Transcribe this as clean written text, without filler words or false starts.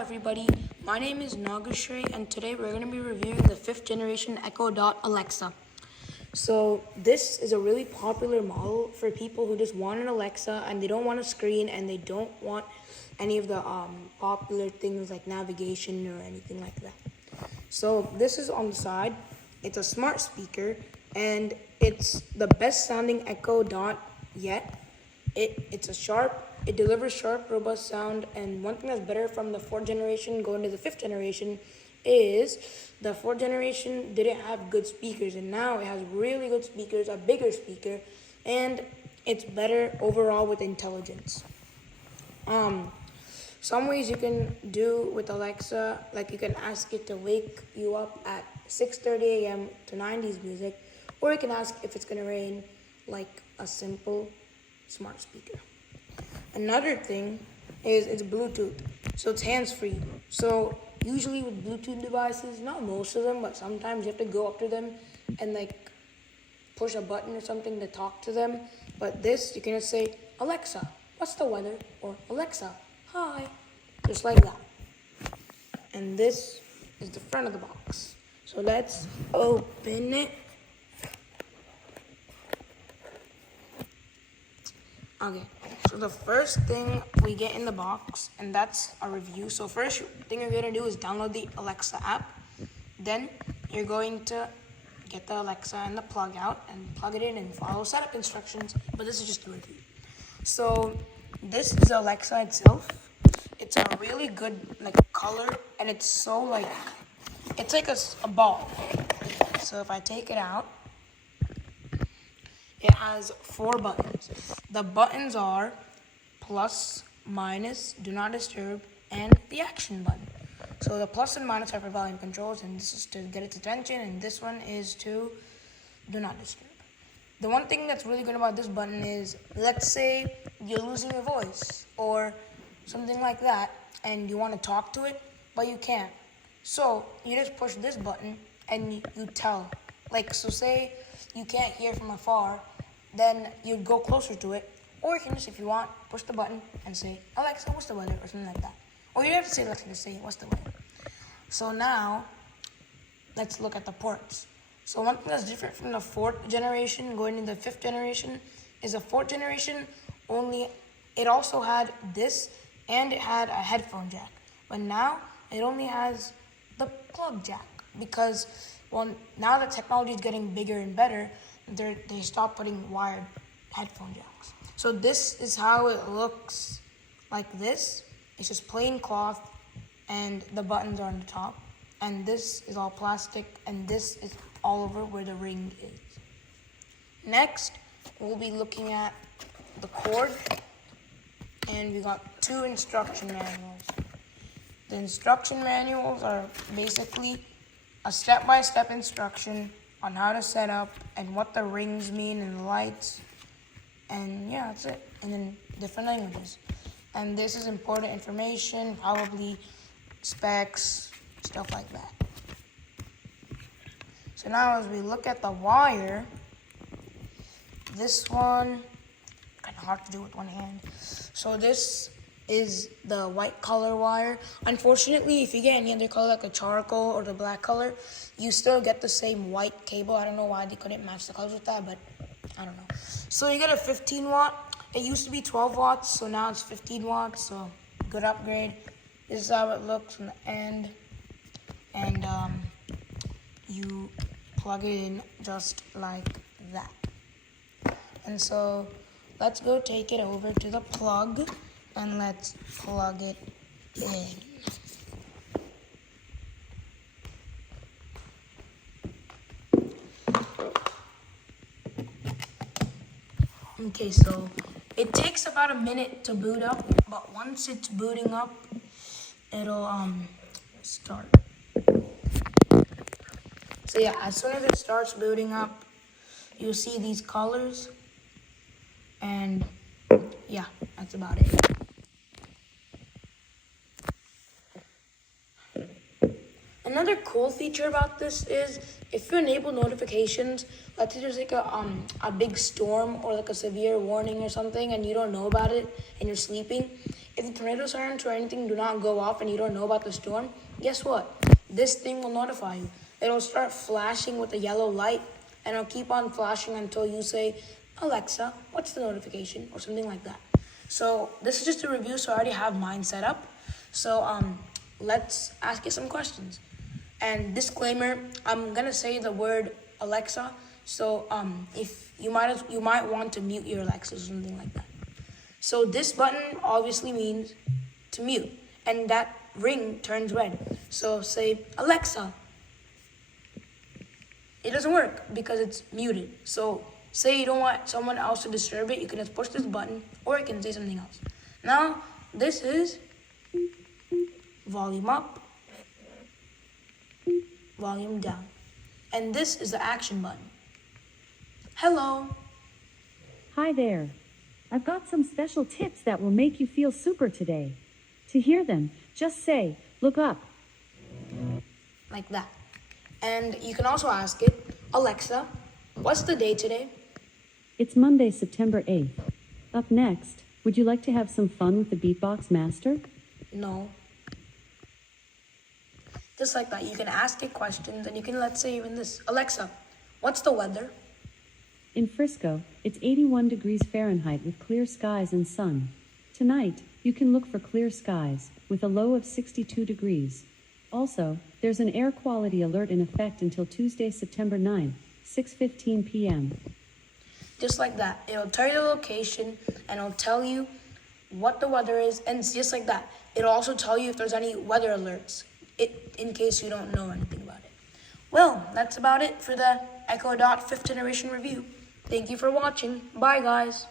everybody, my name is Nagashri and today we're going to be reviewing the 5th generation Echo Dot Alexa. So this is a really popular model for people who just want an Alexa and they don't want a screen and they don't want any of the popular things like navigation or anything like that. So this is on the side. It's a smart speaker and it's the best sounding Echo Dot yet. It delivers sharp, robust sound, and one thing that's better from the 4th generation going to the 5th generation is the 4th generation didn't have good speakers, and now it has really good speakers, a bigger speaker, and it's better overall with intelligence. Some ways you can do with Alexa, like you can ask it to wake you up at 6:30 a.m. to 90s music, or you can ask if it's gonna rain, like a simple smart speaker. Another thing is it's Bluetooth, so it's hands-free. So usually with Bluetooth devices, not most of them, but sometimes you have to go up to them and like push a button or something to talk to them. But this, you can just say, Alexa, what's the weather? Or Alexa, hi, just like that. And this is the front of the box. So let's open it. Okay, so the first thing we get in the box, and that's a review. So first thing you're gonna do is download the Alexa app. Then you're going to get the Alexa and the plug out and plug it in and follow setup instructions. But this is just a review. So this is Alexa itself. It's a really good color, and it's so it's like a ball. So if I take it out, it has 4 buttons. The buttons are plus, minus, do not disturb, and the action button. So the plus and minus are for volume controls, and this is to get its attention, and this one is to do not disturb. The one thing that's really good about this button is, let's say you're losing your voice or something like that, and you want to talk to it, but you can't. So you just push this button and you tell. So say you can't hear from afar, then you'd go closer to it, or you can just, if you want, push the button and say, Alexa, what's the weather, or something like that. Or you don't have to say Alexa, just say, what's the weather. So now, let's look at the ports. So one thing that's different from the 4th generation going into the 5th generation is the 4th generation it also had this, and it had a headphone jack. But now, it only has the plug jack, because now that technology is getting bigger and better, they stopped putting wired headphone jacks. So this is how it looks like this. It's just plain cloth, and the buttons are on the top. And this is all plastic, and this is all over where the ring is. Next, we'll be looking at the cord, and we got 2 instruction manuals. The instruction manuals are basically a step-by-step instruction on how to set up and what the rings mean and the lights. And yeah, that's it. And then different languages. And this is important information, probably specs, stuff like that. So now as we look at the wire, this one, kind of hard to do with one hand. So this is the white color wire. Unfortunately, if you get any other color like a charcoal or the black color, you still get the same white cable. I don't know why they couldn't match the colors with that, but I don't know. So you get a 15 watt. It used to be 12 watts, so now it's 15 watts, so good upgrade. This is how it looks from the end. And you plug it in just like that. And so let's go take it over to the plug and let's plug it in. Okay, so it takes about a minute to boot up, but once it's booting up, it'll start. So yeah, as soon as it starts booting up, you'll see these colors, and yeah, that's about it. Another cool feature about this is if you enable notifications, let's say there's a big storm or like a severe warning or something and you don't know about it and you're sleeping, if the tornado sirens or anything do not go off and you don't know about the storm, guess what? This thing will notify you. It'll start flashing with a yellow light, and it'll keep on flashing until you say, Alexa, what's the notification? Or something like that. So this is just a review, so I already have mine set up. So let's ask you some questions. And disclaimer, I'm gonna say the word Alexa, so if you might want to mute your Alexa or something like that. So this button obviously means to mute, and that ring turns red. So say Alexa. It doesn't work because it's muted. So say you don't want someone else to disturb it, you can just push this button, or you can say something else. Now this is volume up, volume down. And this is the action button. Hello. Hi there. I've got some special tips that will make you feel super today. To hear them, just say, look up. Like that. And you can also ask it, Alexa, what's the day today? It's Monday, September 8th. Up next, would you like to have some fun with the Beatbox Master? No. Just like that, you can ask it questions, and you can, let's say even this, Alexa, what's the weather? In Frisco, it's 81 degrees Fahrenheit with clear skies and sun. Tonight, you can look for clear skies, with a low of 62 degrees. Also, there's an air quality alert in effect until Tuesday, September 9th, 6:15 p.m. Just like that. It'll tell you the location, and it'll tell you what the weather is, and it's just like that. It'll also tell you if there's any weather alerts, in case you don't know anything about it. Well, that's about it for the Echo Dot 5th generation review. Thank you for watching. Bye, guys.